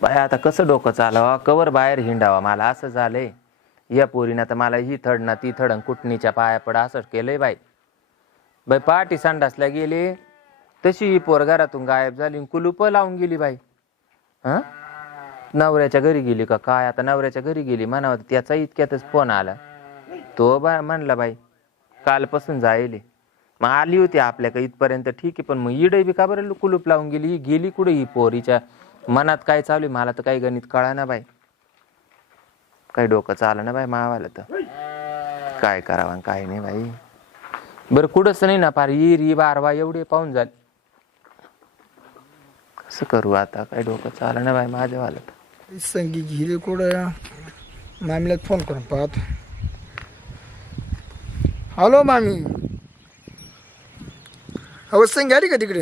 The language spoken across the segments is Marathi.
बाय आता कसं डोकं चालवा? कवर बाहेर हिंडावा. मला असं झालंय. या पोरीनं तर मला ही थड ना ती थडन कुटणीच्या पाया पडा असं केलंय बाई. बाई पाठी संडासला गेली. तशी ही पोर घरातून गायब झाली कुलूप लावून गेली बाई. हा? नवऱ्याच्या घरी गेली का? काय आता नवऱ्याच्या घरी गेली? म्हणावं त्याचा इतक्यातच फोन आला. तो बा म्हणला बाई कालपासून जायली. मग आली होती आपल्याकडे इथपर्यंत ठीक आहे पण मग इडे बी का बरं कुलूप लावून गेली? ही गेली कुठे ही पोरीच्या? मनात काय चालू आहे? मला तर काही गणित कळा ना बाई. काही डोकं चालं ना बाई मावाला तर. काय करावं काय नाही बाई. बरं कुठंच नाही ना फार ही री बारवा एवढे पाहून झाले. कसं करू आता? काय डोकं चालं ना बाई माझ्यावाला तर. संगी गेली कुठं? मामीला फोन करून पाहतो. हॅलो मामी. अहो संगी आली का तिकडे?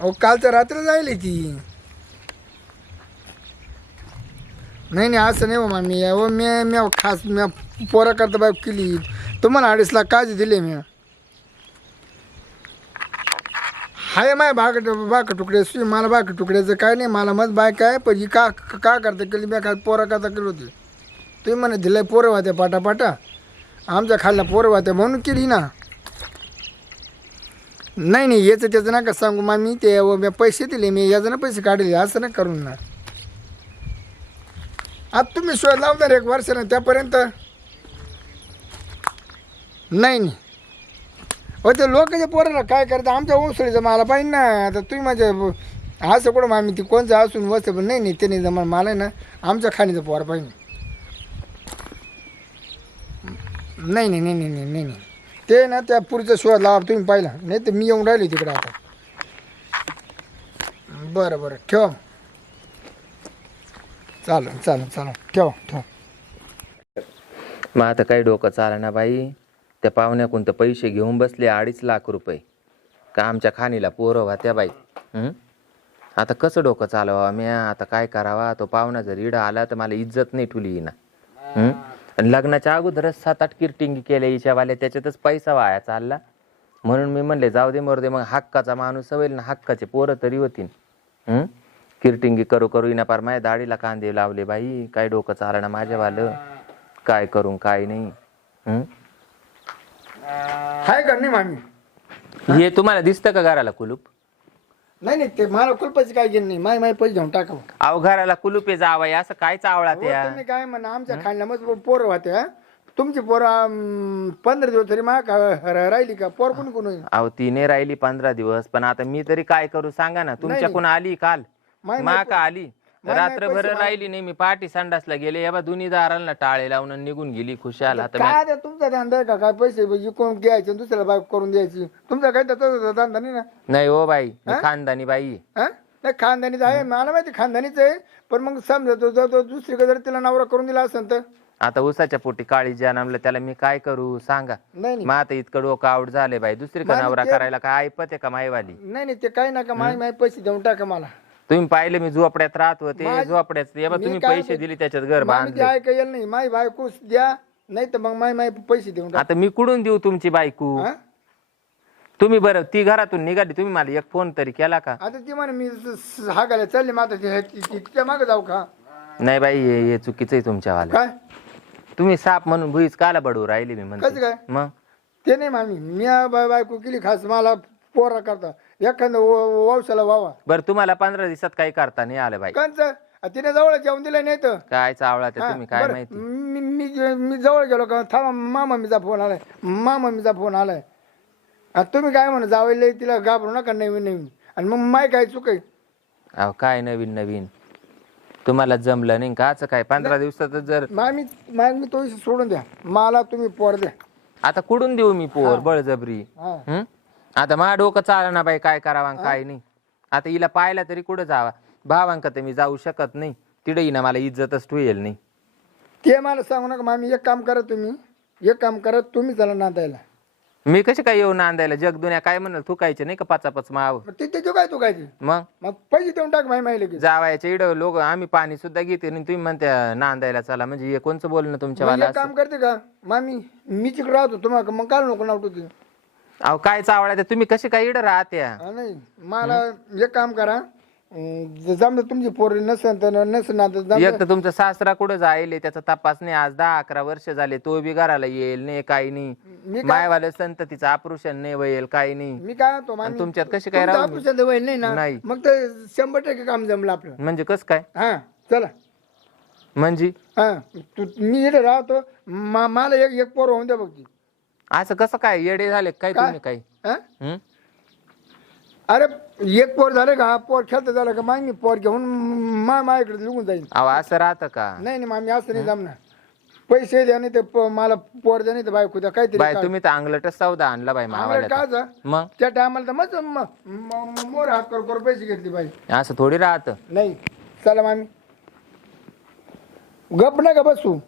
अहो काल तर रात्र जायली ती. नाही नाही असं नाही हो मामी. अहो मी मी खास मी पोरा करता बाब केली. तुम्हाला अडीच लाख काळजी दिले मी. हाय माय बाक बाक तुकडे सुई मला बाक तुकड्याचं काय नाही मला मत बाय काय पण ही का का करता केली? मी काय पोरं करता केली होती? तुम्ही म्हणे दिलं पोरं वाहत्या पाटा पाटा आमच्या खालनं पोरं वाहत्या म्हणून केली ना. नाही नाही याचं त्याचं नका सांगू मामी ते व मी पैसे दिले मी याचं ना पैसे काढले असं ना करून ना. आता तुम्ही सोय लावणार एक वर्ष ना त्यापर्यंत? नाही नाही. हो ते लोकांच्या पोराला काय करतं आमच्या ओसळीचं मला पाहिजे ना. आता तुम्ही माझ्या असं कुठं मामी ती कोणचं असून वस्त पण नाही नाही ते नाही जमा मला आहे ना आमच्या खाणीचं पोर पाहिजे. नाही नाही नाही नाही नाही नाही. नाही ते ना त्या पुरीचा शोध लावा तुम्ही पाहिला. नाही तर मी येऊन राहिले तिकडे आता. बरं बरं. ठेव चालेल चालेल चालेल. ठेव ठेव. मग आता काही डोकं चाला ना बाई. त्या पाहुण्याकून तर पैसे घेऊन बसले अडीच लाख रुपये. का आमच्या खाणीला पोरं होत्या बाई? हं? आता कसं डोकं चालवा मी आता काय करावा? तो पाहुणा जर इडं आला तर मला इज्जत नाही ठुली ना. आणि लग्नाच्या अगोदरच सात आठ किरटिंगी केल्या हिच्यावाल्या त्याच्यातच पैसा वाया चालला. म्हणून मी म्हणले जाऊ दे मरू दे मग हक्काचा माणूस होईल ना हक्काचे पोरं तरी होतील. हं? किरटिंगी करू करू इना पार माझ्या दाढीला कांदे लावले बाई काय डोकं चालणं माझ्यावालं? काय करून काय नाही? हं? आहे का नाही मामी? हे तुम्हाला दिसतं का घराला कुलूप? नाही नाही ते मला कुलपाची काय घेणं नाही. माय माय पैसे घेऊन टाका अहो घराला कुलूप आहे जावं असं काय चावळा हो, त्या तुम्ही काय म्हणा आमच्या खायला मग पोरं होत्या तुमची पोरं पंधरा दिवस तरी मा का र- राहिली का? पोर कोणी कोणी अहो ती नाही राहिली पंधरा दिवस पण आता मी तरी काय करू सांगा ना तुमच्याकडून आली काल? माय- मा का आली. रात्रभर पैसे- राहिली नाही मी पाठी संडासला गेले. या बा दोन्ही दारांना टाळे लावून आणि निघून गेली खुशाल आता मी- काय तुमचा धंदा आहे का? काय पैसे विकून घ्यायचे आणि दुसऱ्याला बाय करून द्यायची? तुमचा काय त्याचा धंदा नाही ना? नाही हो बाई मी खानदानी बाई. आहे. हा? नाही खानदानीच आहे. मला माहिती खानदानीच आहे. पण मग समजा तो जर तो दुसरीकडे जर तिला नवरा करून दिला असेल तर? आता उसाच्या पोटी काळी जन्मलं त्याला मी काय करू? सांगा. नाही नाही. मग आता इतकं डोकं आउट झालंय बाई. दुसरी मला नवरा करायला काय ऐपत आहे का माईवाली नाही नाही ते काही नका माय माय पैसे देऊन टाका मला. तुम्ही पाहिले मी झोपड्यात राहत होते माझ- झोपड्यात मी तुम्ही काय पैसे दिले त्याच्यात घर मामी बांधले. ऐका येईल नाही माय बायकोच द्या नाही तर मग माय माय पैसे देऊन टाका. आता मी कुठून देऊ तुमची बायको? हा? तुम्ही बरं ती घरातून निघाली तुम्ही मला एक फोन तरी केला का? आता ती म्हणे मी स- स- हागायला चालले मग आता ते- ती- ती- तिच्यामागे जाऊ का? नाही बाई हे हे चुकीचं आहे तुमच्यावाला. काय? तुम्ही साप म्हणून भुईच काला बडू राहिली मी कसं म्हणते काय? मग? ते नाही मामी मी आ बाय बायको केली खास मला पोरा करता. एखादं वंशाला व्हावा बरं तुम्हाला पंधरा दिवसात काही करता नाही आलं बाई. कंच तिने जवळ जेवण दिलं नाही तर. काय ते हा, तुम्ही काय बरं, माहिती? मी मी मी जवळ गेलो का? थांबा मा मम्मीचा फोन आलाय. मा मम्मीचा फोन आलाय. आणि तुम्ही काय म्हणा जावले तिला घाबरू नका नवीन नवीन. आणि मग माय काय चुक आहे? अहो काय नवीन नवीन? तुम्हाला जमलं नाही काच काय? पंधरा दिवसातच जर मामी माग मी तो विषय सोडून द्या. मला तुम्ही पोर द्या. आता कुठून देऊ मी पोर? बळजबरी. हा. हं? आता माझं डोकं चाला ना बाई काय करावा आणि काय नाही. आता हिला पाहिला तरी कुठं जावा? भावांक तर मी जाऊ शकत नाही. तिडे ना मला इज्जतच ठेवेल नाही. ते मला सांगू नका मामी एक काम करा तुम्ही. एक काम करा तुम्ही चला नांदायला. मी कशी काय येऊ नांदायला? जग दुनिया काय म्हणलं तू कायचे नाही का पाचापच माव? मग ते ते काय तू काय ते मग? मग पैसे देऊन टाक माही माही लगेच. जावायच्या इड लोक आम्ही पाणी सुद्धा घेते आणि तुम्ही म्हणत्या नांदायला चला. म्हणजे हे कोणचं बोलणं तुमच्या मग एक काम करते का? मामी मी तिकडे राहतो तुम्हाला मग काय नको नावतो ते अहो काय चावळा ते तुम्ही कशी काय इड राहत्या हा, नाही मला एक काम करा. अं, जमलं तुमची पोर नसेल तर नसेल ना तर जमलं. एक तर तुमचा सासरा कुठं जायले? त्याचा तपास नाही. आज दहा अकरा वर्ष झाले. तो बी घराला येईल नाही काही नाही. मी काय मायवाले संततीचं ऑपरेशन नाही होईल काही नाही. मी काय म्हणतो आणि तुमच्यात कशी काय तुमचं राहू ऑपरेशन तर होईल नाही ना? नाही. मग तर शंभर टक्के काम जमलं आपलं. म्हणजे कस काय? हा चला. म्हणजे? हा तू मी इथे राहतो. मा- मला एक एक पोर होऊन द्या बघ ती असं कसं काय? येडे झाले काय तुम्ही काय हा? हं? अरे एक पोर झालं का? पोर खेळत झालं का? मामी पोर घेऊन मा माझ्याकडे निघून जाईल अहो असं राहतं का? नाही नाही मामी असं नाही जमणार. पैसे द्या नाही ते प- मला पोर द्या नाही तर बायको द्या काहीतरी बाय. तुम्ही तर अंगलटच सौदा आणला बाई आम्हाला मावाला काय जा? मग? त्या टायमाला तर मस्त म- म- म- मोर हात कर कर पैसे घेतली बाई. असं थोडी राहतं. नाही. चला मामी. गप ना का बसू.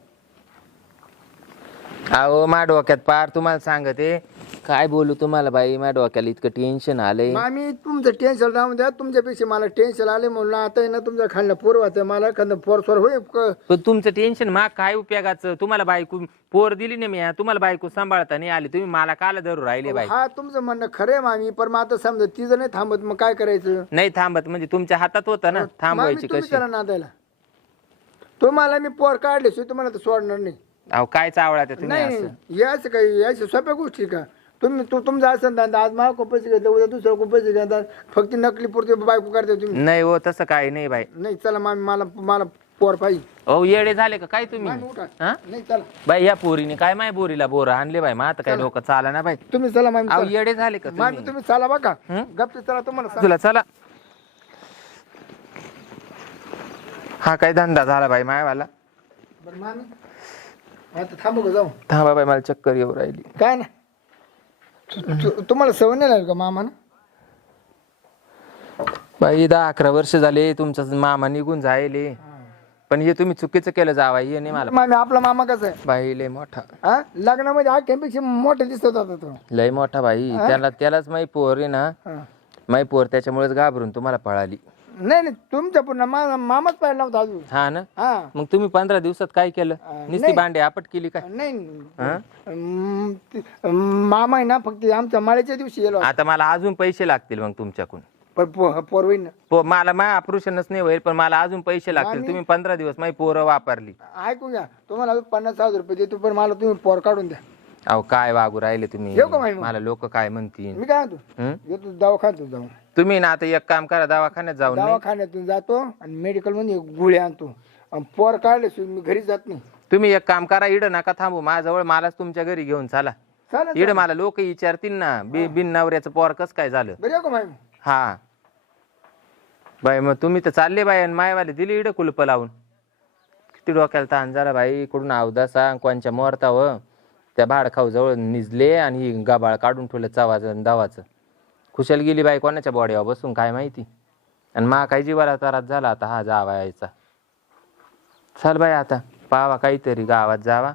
अहो मा डोक्यात पार तुम्हाला सांगते. काय बोलू तुम्हाला बाई मा डोक्याला इतकं टेन्शन आलंय. मामी तुमचं टेन्शन राहून द्या. तुमच्यापेक्षा मला टेन्शन आले म्हणून आता आहे ना तुमच्या खाल्लं पोर वाहतं मला एखादं पोर सोर होईल क- पण तुमचं टेन्शन मा काय उपयोगाचं? तुम्हाला बायको पोर दिली नाही मी तुम्हाला बायको सांभाळता नाही आली. तुम्ही मला काला धरू राहिले बाई. हा तुमचं म्हणणं खरं आहे मामी पण मग आता समजा ती जर नाही थांबत मग काय करायचं? नाही थांबत म्हणजे तुमच्या हातात होतं ना मामी थांबवायची तुम्ही कशी? करा नादायला. तुम्हाला मी पोर काढल्याशिवाय तुम्हाला तर सोडणार नाही. अहो काय चावळा ते तुम्ही नाही असं. याच काही याच्या सोप्या गोष्टी का? तुम्ही तू तुमचा असं धंदा आज खूप पैसे घेतले उद्या दुसरं खूप पैसे घेतात फक्त नकली पुरते बायको करते तुम्ही. नाही हो तसं काही नाही बाई. नाही चला मामी मला मला पोर पाहिजे. अहो येडे झाले का? काय तुम्ही? मामी उठा हा? नाही चला. बाई या पोरीने काय माय बोरीला बोर आणले बाई? मग आता काय डोकं चाला ना बाई? तुम्ही चला मामी अहो चला. येडे झाले का मामी तुम्ही? तुम्ही चला बघा. हं? गप्पी चला तुम्हाला सांग- तुला चला. हा काय धंदा झाला बाई मायवाला? बरं मामी. आता थांबू का जाऊ. थांबा बाई मला चक्कर येऊ राहिली. काय ना? तु- तु- तुम्हाला सवय नाही लागली का मामा बाई दहा अकरा वर्ष झाले तुमचा मामा निघून जायले. पण हे तुम्ही चुकीचं केलं जावा हे नाही मला मामी आपला मामा कसा आहे? बाई लय मोठा. हा? लग्नामध्ये आख्यापेक्षा मोठा दिसत होता तो. लय मोठा बाई. त्याला त्यालाच माही पोर आहे ना. हा. माही पोर त्याच्यामुळेच घाबरून तुम्हाला पळाली. नाही नाही तुमच्या पुन्हा मा मामाच पाहिला नव्हता अजून. हा ना? हा. मग तुम्ही पंधरा दिवसात काय केलं? नुसती भांडे आपट केली काय? नाही. हा? ते- मामा आहे ना फक्त आमच्या माळ्याच्या दिवशी गेलो आता मला अजून पैसे लागतील मग तुमच्याकडून. पण पो- पो- मला मा ऑपरेशनच नाही होईल पण मला अजून पैसे लागतील. तुम्ही पंधरा दिवस माझी पोरं वापरली. ऐकून घ्या. तुम्हाला अजून पन्नास हजार रुपये देतो पण मला तुम्ही पोर काढून द्या. अहो काय वागू राहिले तुम्ही? येऊ का माही मग? मला लोक काय म्हणतील? मी काय म्हणतो? हं? येतो दवाखान्यातून जाऊन तुम्ही ना आता एक काम करा दवाखान्यात जाऊन नाही. दवाखान्यातून जातो आणि मेडिकलमध्ये गोळ्या आणतो. आणि पोर काढल्याशिवाय मी घरी जात नाही. तुम्ही एक काम करा इड नका थांबू. माझ्याजवळ मलाच तुमच्या घरी घेऊन चाला. चालेल इड मला लोक विचारतील ना बि- बिन नवऱ्याचं पोर कस काय झालं? बरं येऊ का माहिती हा. बाई मग तुम्ही तर चालले बाई आणि मायवाले दिली इड कुलप लावून. किती डोक्याला ताण झाला बाई इकडून अवदासा कोणच्या मोरता व त्या भाडखाऊजवळ निजले आणि ही गाबाळ काढून ठेवलं चवाचं आणि दवाचं. खुशाल गेली बाई कोणाच्या बॉडीवर बसून काय माहिती? आणि मा काही जीवाला तारात झाला आता हा जावा यायचा चल बाई आता पावा काहीतरी गावात जावा.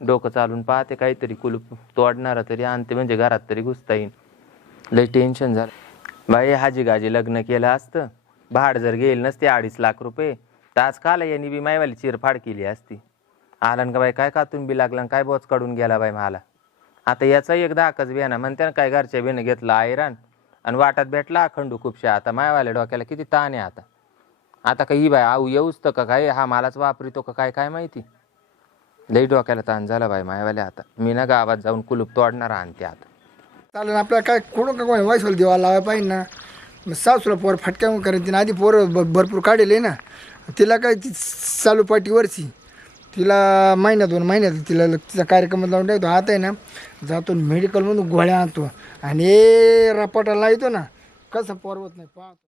डोकं चालून पाहते काहीतरी कुलूप तोडणार तरी आणते म्हणजे घरात तरी घुसता येईल लय टेन्शन झालं. बाई हाजी गाजी लग्न केलं असतं. भाड जर गेल नसते अडीच लाख रुपये. तर आज काल यांनी बी मायवाली चिरफाड केली असती. आला का बाई काय कातून बी लागला काय बोच काढून गेला बाई मला. आता याचा एक दाखच ना म्हणते ना काय घरच्या बेनं घेतला आयरन आणि वाटात भेटला अखंडू खूपशा. आता मायवाल्या डोक्याला किती ताण आहे आता. आता काही बाय बाई आऊ येऊच तर का काय हा मालाच वापरितो का काय काय माहिती. लई डोक्याला ताण झाला बाई मायावाल्या आता. मी ना गावात जाऊन कुलूप तोडणार आणते आता. चालेल आपल्याला काय कोण का कोणी वायसोल देवा लावायला पाहिजे ना. मग सासूला पोर फटक्या करेन तिने. आधी पोरं भरपूर काढेल ना. तिला काय ती चालू पाठीवरची तिला महिन्यात दोन महिन्यात तिला तिचा कार्यक्रम लावून टाकतो. आता आहे ना जातो मेडिकलमधून गोळ्या आणतो. आणि ए रपाटा लावतो ना कसं परवत नाही पाहतो.